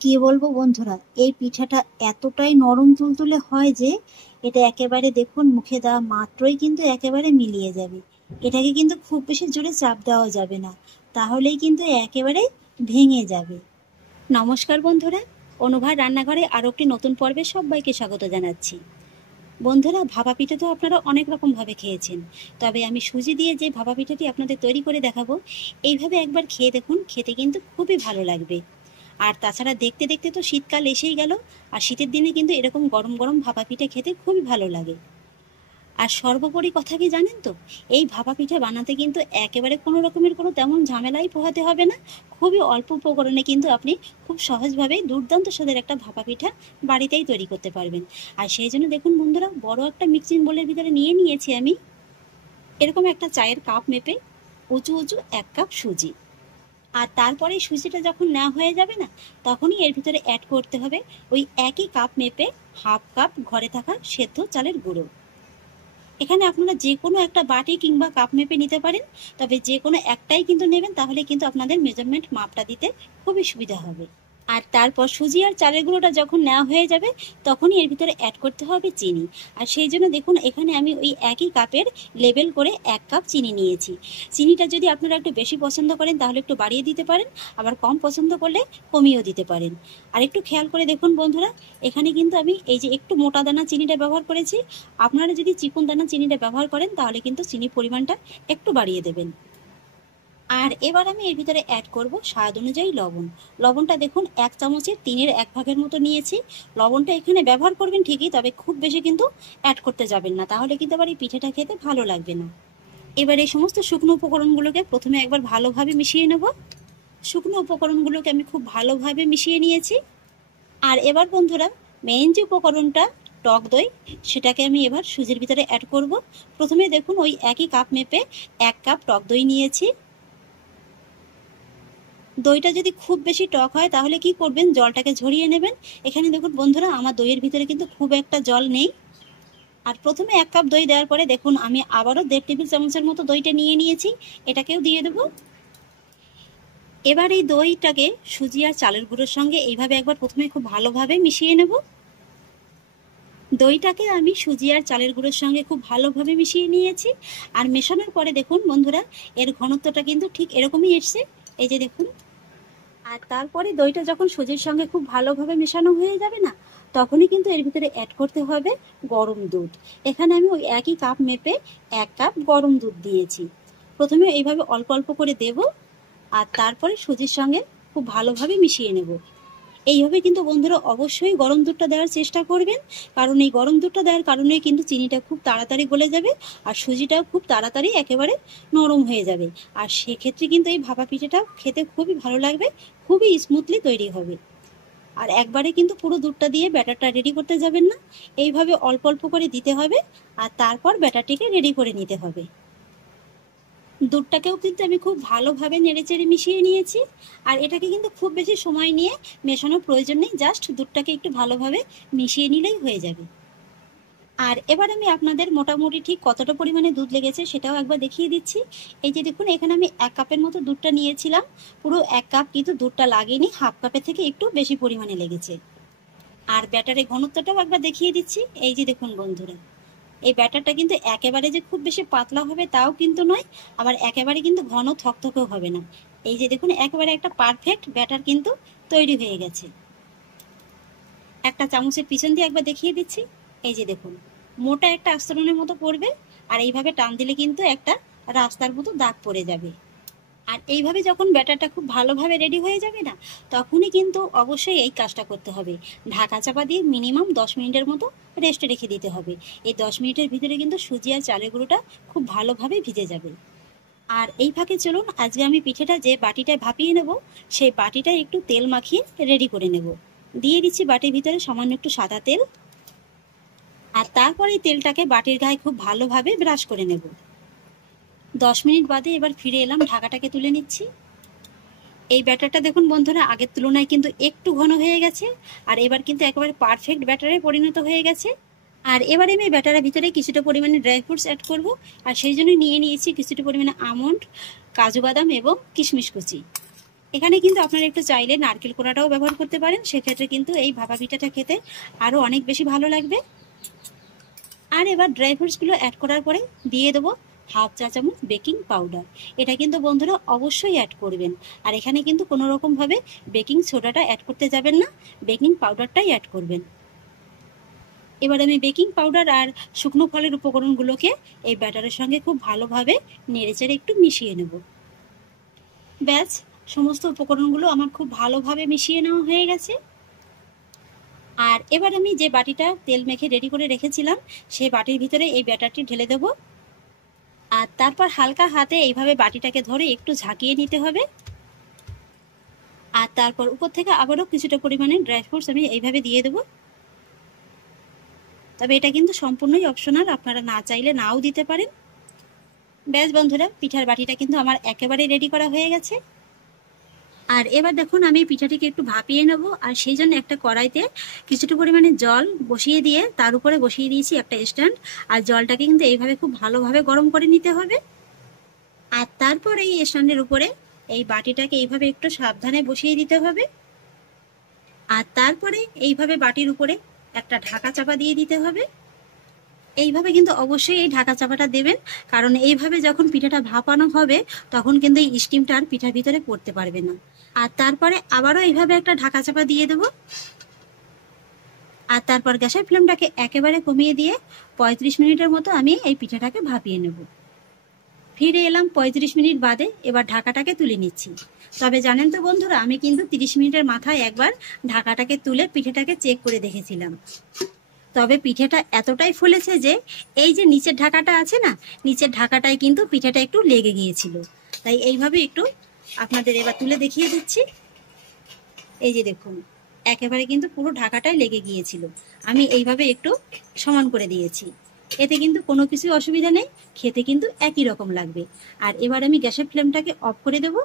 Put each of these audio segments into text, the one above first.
কি বলবো বন্ধুরা, এই পিঠাটা এতটাই নরম তুলতুলে হয় যে এটা একেবারে দেখুন মুখে দেওয়া মাত্রই কিন্তু একেবারে মিলিয়ে যাবে। এটাকে কিন্তু খুব বেশি জোরে চাপ দেওয়া যাবে না, তাহলেই কিন্তু একেবারে ভেঙে যাবে। নমস্কার বন্ধুরা, অনুভার রান্নাঘরে আরও একটি নতুন পর্বে সবাইকে স্বাগত জানাচ্ছি। বন্ধুরা, ভাপা পিঠা তো আপনারা অনেক রকমভাবে খেয়েছেন, তবে আমি সুজি দিয়ে যে ভাপা পিঠাটি আপনাদের তৈরি করে দেখাবো, এইভাবে একবার খেয়ে দেখুন, খেতে কিন্তু খুবই ভালো লাগবে। আর তাছাড়া দেখতে দেখতে তো শীতকাল এসেই গেল, আর শীতের দিনে কিন্তু এরকম গরম গরম ভাপা পিঠা খেতে খুবই ভালো লাগে। আর সর্বোপরি কথা কি জানেন তো, এই ভাপা পিঠা বানাতে কিন্তু একেবারে কোনো রকমের কোনো তেমন ঝামেলাই পোহাতে হবে না। খুবই অল্প উপকরণে কিন্তু আপনি খুব সহজভাবে দুর্দান্ত স্বাদের একটা ভাপা পিঠা বাড়িতেই তৈরি করতে পারবেন। আর সেই জন্য দেখুন বন্ধুরা, বড় একটা মিক্সিং বোলের ভিতরে নিয়ে নিয়েছি আমি এরকম একটা চায়ের কাপ মেপে উঁচু উঁচু 1 কাপ সুজি। আর তারপরে সুজিটা যখন নেওয়া হয়ে যাবে না, তখনই এর ভিতরে অ্যাড করতে হবে ওই একই কাপ মেপে হাফ কাপ ঘরে থাকা সেদ্ধ চালের গুঁড়ো। এখানে আপনারা যে কোনো একটা বাটি কিংবা কাপ মেপে নিতে পারেন, তবে যে কোনো একটাই কিন্তু নেবেন, তাহলে কিন্তু আপনাদের মেজারমেন্ট মাপটা দিতে খুবই সুবিধা হবে। আর তারপর সুজি আর চালের গুঁড়োটা যখন নেওয়া হয়ে যাবে, তখনই এর ভিতরে অ্যাড করতে হবে চিনি। আর সেই জন্য দেখুন এখানে আমি ওই একই কাপের লেবেল করে 1 কাপ চিনি নিয়েছি। চিনিটা যদি আপনারা একটু বেশি পছন্দ করেন তাহলে একটু বাড়িয়ে দিতে পারেন, আবার কম পছন্দ করলে কমিয়েও দিতে পারেন। আর একটু খেয়াল করে দেখুন বন্ধুরা, এখানে কিন্তু আমি এই যে একটু মোটা দানা চিনিটা ব্যবহার করেছি। আপনারা যদি চিকন দানা চিনিটা ব্যবহার করেন তাহলে কিন্তু চিনির পরিমাণটা একটু বাড়িয়ে দেবেন। আর এবার আমি এর ভিতরে অ্যাড করব স্বাদ অনুযায়ী লবণ। লবণটা দেখুন 1 চামচের 3-এর 1 ভাগের মতো নিয়েছি। লবণটা এখানে ব্যবহার করবেন ঠিকই, তবে খুব বেশি কিন্তু অ্যাড করতে যাবেন না, তাহলে কিন্তু আবার এই পিঠাটা খেতে ভালো লাগবে না। এবার এই সমস্ত শুকনো উপকরণগুলোকে প্রথমে একবার ভালোভাবে মিশিয়ে নেব। শুকনো উপকরণগুলোকে আমি খুব ভালোভাবে মিশিয়ে নিয়েছি। আর এবার বন্ধুরা, মেইন যে উপকরণটা টক দই, সেটাকে আমি এবার সুজির ভিতরে অ্যাড করব। প্রথমে দেখুন ওই একই কাপ মেপে 1 কাপ টক দই নিয়েছি। দইটা যদি খুব বেশি টক হয় তাহলে কি করবেন, জলটাকে ঝরিয়ে নেবেন। এখানে দেখুন বন্ধুরা, আমার দইয়ের ভিতরে কিন্তু খুব একটা জল নেই। আর প্রথমে 1 কাপ দই দেওয়ার পরে দেখুন আমি আবারও 1.5 টেবিল চামচের মতো দইটা নিয়ে নিয়েছি, এটাকেও দিয়ে দেবো। এবার এই দইটাকে সুজি আর চালের গুঁড়োর সঙ্গে এইভাবে একবার প্রথমে খুব ভালোভাবে মিশিয়ে নেব। দইটাকে আমি সুজি আর চালের গুঁড়োর সঙ্গে খুব ভালোভাবে মিশিয়ে নিয়েছি। আর মেশানোর পরে দেখুন বন্ধুরা, এর ঘনত্বটা কিন্তু ঠিক এরকমই এসছে, এই যে দেখুন। আর তারপরে দইটা যখন সুজির সঙ্গে খুব ভালোভাবে মেশানো হয়ে যাবে না, তখনই কিন্তু এর ভিতরে অ্যাড করতে হবে গরম দুধ। এখানে আমি ওই একই কাপ মেপে 1 কাপ গরম দুধ দিয়েছি। প্রথমে এইভাবে অল্প অল্প করে দেব, আর তারপরে সুজির সঙ্গে খুব ভালোভাবে মিশিয়ে নেব। এইভাবে কিন্তু বন্ধুরা অবশ্যই গরম দুধটা দেওয়ার চেষ্টা করবেন, কারণ এই গরম দুধটা দেওয়ার কারণে কিন্তু চিনিটা খুব তাড়াতাড়ি গলে যাবে, আর সুজিটাও খুব তাড়াতাড়ি একেবারে নরম হয়ে যাবে। আর সেক্ষেত্রে কিন্তু এই ভাপা পিঠাটা খেতে খুবই ভালো লাগবে, খুবই স্মুথলি তৈরি হবে। আর একবারে কিন্তু পুরো দুধটা দিয়ে ব্যাটারটা রেডি করতে যাবেন না, এইভাবে অল্প অল্প করে দিতে হবে, আর তারপর ব্যাটারটিকে রেডি করে নিতে হবে। দুধটাকেও কিন্তু আমি খুব ভালোভাবে নেড়েচেড়ে মিশিয়ে নিয়েছি। আর এটাকে কিন্তু খুব বেশি সময় নিয়ে মেশানোর প্রয়োজন নেই, জাস্ট দুধটাকে একটু ভালোভাবে মিশিয়ে নিলেই হয়ে যাবে। আর এবার আমি আপনাদের মোটামুটি ঠিক কতটা পরিমাণে দুধ লেগেছে সেটাও একবার দেখিয়ে দিচ্ছি। এই যে দেখুন, এখানে আমি 1 কাপের মতো দুধটা নিয়েছিলাম, পুরো 1 কাপ কিন্তু দুধটা লাগেনি, হাফ কাপের থেকে একটু বেশি পরিমাণে লেগেছে। আর ব্যাটারের ঘনত্বটাও একবার দেখিয়ে দিচ্ছি। এই যে দেখুন বন্ধুরা, এই ব্যাটারটা কিন্তু একেবারে যে খুব বেশি পাতলা হবে তাও কিন্তু নয়, আবার একেবারে কিন্তু ঘন থকথকেও হবে না। এই যে দেখুন, একেবারে একটা পারফেক্ট ব্যাটার কিন্তু তৈরি হয়ে গেছে। একটা চামচের পিছন দিয়ে একবার দেখিয়ে দিচ্ছি। এই যে দেখুন, মোটা একটা আস্তরণের মতো পড়বে, আর এইভাবে টান দিলে কিন্তু একটা রাস্তার মতো দাগ পড়ে যাবে। আর এইভাবে যখন ব্যাটারটা খুব ভালোভাবে রেডি হয়ে যাবে না, তখনই কিন্তু অবশ্যই এই কাজটা করতে হবে, ঢাকা চাপা দিয়ে মিনিমাম 10 মিনিটের মতো রেস্টে রেখে দিতে হবে। এই 10 মিনিটের ভিতরে কিন্তু সুজি আর চালের গুঁড়োটা খুব ভালোভাবে ভিজে যাবে। আর এই ফাঁকে চলুন, আজকে আমি পিঠেটা যে বাটিটায় ভাপিয়ে নেব, সেই বাটিটায় একটু তেল মাখিয়ে রেডি করে নেব। দিয়ে দিচ্ছি বাটির ভিতরে সামান্য একটু সাদা তেল, আর তারপর এই তেলটাকে বাটির গায়ে খুব ভালোভাবে ব্রাশ করে নেব। 10 মিনিট বাদে এবার ফিরে এলাম, ঢাকাটাকে তুলে নিচ্ছি। এই ব্যাটারটা দেখুন বন্ধুরা, আগের তুলনায় কিন্তু একটু ঘন হয়ে গেছে, আর এবার কিন্তু একেবারে পারফেক্ট ব্যাটারে পরিণত হয়ে গেছে। আর এবারে আমি ব্যাটারের ভিতরে কিছুটা পরিমাণে ড্রাই ফ্রুটস অ্যাড করব, আর সেই জন্য নিয়ে নিয়েছি কিছুটা পরিমাণে আমন্ড, কাজু বাদাম এবং কিশমিশ কুচি। এখানে কিন্তু আপনারা একটু চাইলে নারকেল কোড়াটাও ব্যবহার করতে পারেন, সেক্ষেত্রে কিন্তু এই ভাপা পিঠাটা খেতে আরো অনেক বেশি ভালো লাগবে। আর এবার ড্রাই ফ্রুটসগুলো অ্যাড করার পরে দিয়ে দেবো হাফ চা চামচ বেকিং পাউডার। এটা কিন্তু বন্ধুরা অবশ্যই অ্যাড করবেন। আর এখানে কিন্তু কোনো রকমভাবে বেকিং সোডাটা অ্যাড করতে যাবেন না, বেকিং পাউডারটাই অ্যাড করবেন। এবার আমি বেকিং পাউডার আর শুকনো ফলের উপকরণগুলোকে এই ব্যাটারের সঙ্গে খুব ভালোভাবে নেড়েচেড়ে একটু মিশিয়ে নেব। ব্যাস, সমস্ত উপকরণগুলো আমার খুব ভালোভাবে মিশিয়ে নেওয়া হয়ে গেছে। আর এবার আমি যে বাটিটা তেল মেখে রেডি করে রেখেছিলাম সেই বাটির ভিতরে এই ব্যাটারটি ঢেলে দেব। আর তারপর হালকা হাতে এইভাবে বাটিটাকে ধরে একটু ঝাঁকিয়ে নিতে হবে। আর তারপর উপর থেকে আবারও কিছুটা পরিমাণে ড্রাই ফ্রুটস আমি এইভাবে দিয়ে দেবো। তবে এটা কিন্তু সম্পূর্ণই অপশনাল, আপনারা না চাইলে নাও দিতে পারেন। ব্যাস বন্ধুরা, পিঠার বাটিটা কিন্তু আমার একেবারে রেডি করা হয়ে গেছে। আর এবার দেখুন আমি পিঠাটিকে একটু ভাপিয়ে নেব। আর সেই জন্য একটা কড়াইতে কিছুটা পরিমাণে জল বসিয়ে দিয়ে তার উপরে বসিয়ে দিয়েছি একটা স্ট্যান্ড। আর জলটাকে কিন্তু এইভাবে খুব ভালোভাবে গরম করে নিতে হবে। আর তারপর এই স্ট্যান্ডের উপরে এই বাটিটাকে এইভাবে একটু সাবধানে বসিয়ে দিতে হবে। আর তারপরে এইভাবে বাটির উপরে একটা ঢাকা চাপা দিয়ে দিতে হবে। এইভাবে কিন্তু অবশ্যই এই ঢাকা চাপাটা দেবেন, কারণ এইভাবে যখন পিঠাটা ভাপানো হবে তখন কিন্তু এই স্টিমটা আর পিঠার ভিতরে পড়তে পারবে না। আর তারপরে আবারও এইভাবে একটা ঢাকা চাপা দিয়ে দেব। আর তারপর গ্যাসের ফ্লেমটাকে একেবারে কমিয়ে দিয়ে 35 মিনিটের মতো আমি এই পিঠাটাকে ভাপিয়ে নেব। ফিরে এলাম 35 মিনিট বাদে। এবার ঢাকাটাকে তুলে নিচ্ছি। তবে জানেন তো বন্ধুরা, আমি কিন্তু 30 মিনিটের মাথায় একবার ঢাকাটাকে তুলে পিঠাটাকে চেক করে দেখেছিলাম। তবে পিঠাটা এতটাই ফুলেছে যে এই যে নিচের ঢাকাটা আছে না, নিচের ঢাকাটায় কিন্তু পিঠাটা একটু লেগে গিয়েছিল। তাই এইভাবে একটু আপনাদের এবার তুলে দেখিয়ে দিচ্ছি। এই যে দেখুন, একেবারে কিন্তু পুরো ঢাকাটাই লেগে গিয়েছিল। আমি এইভাবে একটু সমান করে দিয়েছি, এতে কিন্তু কোনো কিছু অসুবিধা নেই, খেতে কিন্তু একই রকম লাগবে। আর এবার আমি গ্যাসের ফ্লেমটাকে অফ করে দেব।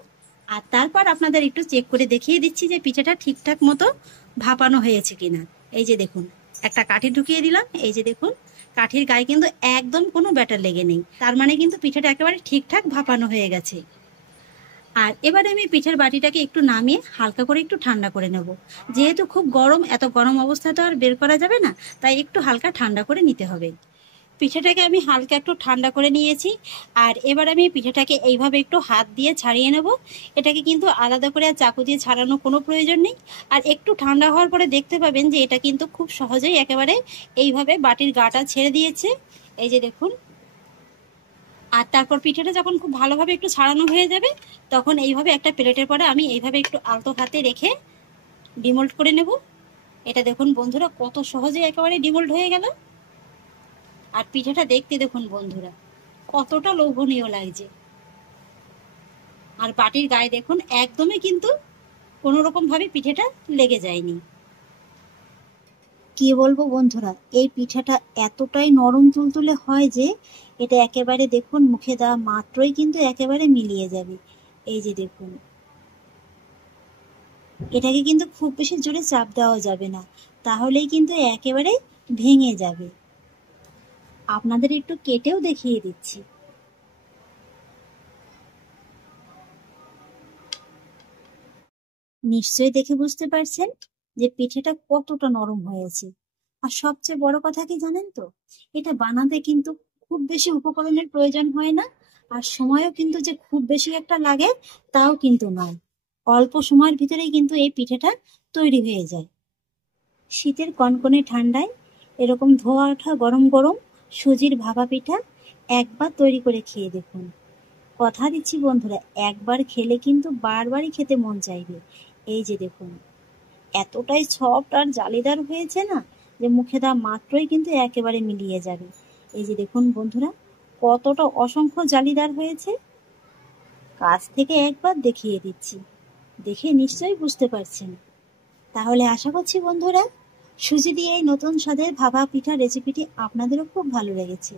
আর তারপর আপনাদের একটু চেক করে দেখিয়ে দিচ্ছি যে পিঠাটা ঠিকঠাক মতো ভাপানো হয়েছে কিনা। এই যে দেখুন, একটা কাঠি ঢুকিয়ে দিলাম। এই যে দেখুন, কাঠির গায়ে কিন্তু একদম কোনো ব্যাটার লেগে নেই, তার মানে কিন্তু পিঠাটা একেবারে ঠিকঠাক ভাপানো হয়ে গেছে। আর এবারে আমি পিঠার বাটিটাকে একটু নামিয়ে হালকা করে একটু ঠান্ডা করে নেব। যেহেতু খুব গরম, এত গরম অবস্থায় তো আর বের করা যাবে না, তাই একটু হালকা ঠান্ডা করে নিতে হবে। পিঠাটাকে আমি হালকা একটু ঠান্ডা করে নিয়েছি। আর এবার আমি পিঠাটাকে এইভাবে একটু হাত দিয়ে ছাড়িয়ে নেব। এটাকে কিন্তু আলাদা করে আর চাকু দিয়ে ছাড়ানোর কোনো প্রয়োজন নেই। আর একটু ঠান্ডা হওয়ার পরে দেখতে পাবেন যে এটা কিন্তু খুব সহজেই একেবারে এইভাবে বাটির গাটা ছেড়ে দিয়েছে। এই যে দেখুন। আর তারপর পিঠাটা যখন খুব ভালোভাবে একটু ছাড়ানো হয়ে যাবে তখন এইভাবে একটা প্লেটের পরে আমি এইভাবে একটু আলতো হাতে রেখে ডিমোল্ড করে নেব। এটা দেখুন বন্ধুরা, কত সহজে একেবারে ডিমোল্ড হয়ে গেল। আর পিঠাটা দেখতে দেখুন বন্ধুরা কতটা লোভনীয় লাগছে। আর বাটির গায়ে দেখুন একদমই কিন্তু কোনো রকম ভাবে পিঠাটা লেগে যায়নি। কি বলবো বন্ধুরা, এই পিঠাটা এতটাই নরম তুলতুলে হয় যে এটা একেবারে দেখুন মুখে দেওয়া মাত্রই কিন্তু একেবারে মিলিয়ে যাবে। এই যে দেখুন, এটাকে কিন্তু খুব বেশি জোরে চাপ দেওয়া যাবে না, তাহলেই কিন্তু একেবারে ভেঙে যাবে। আপনাদের একটু কেটেও দেখিয়ে দিচ্ছি। নিশ্চয়ই দেখে বুঝতে পারছেন যে পিঠেটা কতটা নরম হয়েছে। আর সবচেয়ে বড় কথা কি জানেন তো, এটা বানাতে কিন্তু খুব বেশি উপকরণের প্রয়োজন হয় না। আর সময়ও কিন্তু যে খুব বেশি একটা লাগে তাও কিন্তু নয়। অল্প সময়ের ভিতরেই কিন্তু এই পিঠেটা তৈরি হয়ে যায়। শীতের কনকনে ঠান্ডায় এরকম ধোয়া ওঠা গরম গরম সুজির ভাপা পিঠা একবার তৈরি করে খেয়ে দেখুন। কথা দিচ্ছি বন্ধুরা, একবার খেলে কিন্তু বারবারই খেতে মন চাইবে। এই যে দেখুন, এতটাই সফট আর জালিদার হয়েছে না যে মুখে দেওয়া মাত্রই কিন্তু একেবারে মিলিয়ে যাবে। এই যে দেখুন বন্ধুরা, কতটা অসংখ্য জালিদার হয়েছে। কাছ থেকে একবার দেখিয়ে দিচ্ছি, দেখে নিশ্চয়ই বুঝতে পারছেন। তাহলে আশা করছি বন্ধুরা, সুজি দিয়ে এই নতুন স্বাদের ভাপা পিঠা রেসিপিটি আপনাদেরও খুব ভালো লেগেছে।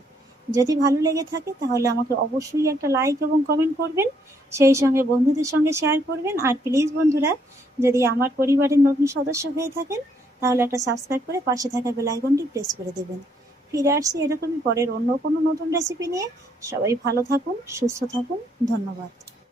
যদি ভালো লেগে থাকে তাহলে আমাকে অবশ্যই একটা লাইক এবং কমেন্ট করবেন, সেই সঙ্গে বন্ধুদের সঙ্গে শেয়ার করবেন। আর প্লিজ বন্ধুরা, যদি আমার পরিবারের নতুন সদস্য হয়ে থাকেন তাহলে একটা সাবস্ক্রাইব করে পাশে থাকা বেল আইকনটি প্রেস করে দেবেন। ফিরে আসছি এরকমই পরের অন্য কোনো নতুন রেসিপি নিয়ে। সবাই ভালো থাকুন, সুস্থ থাকুন। ধন্যবাদ।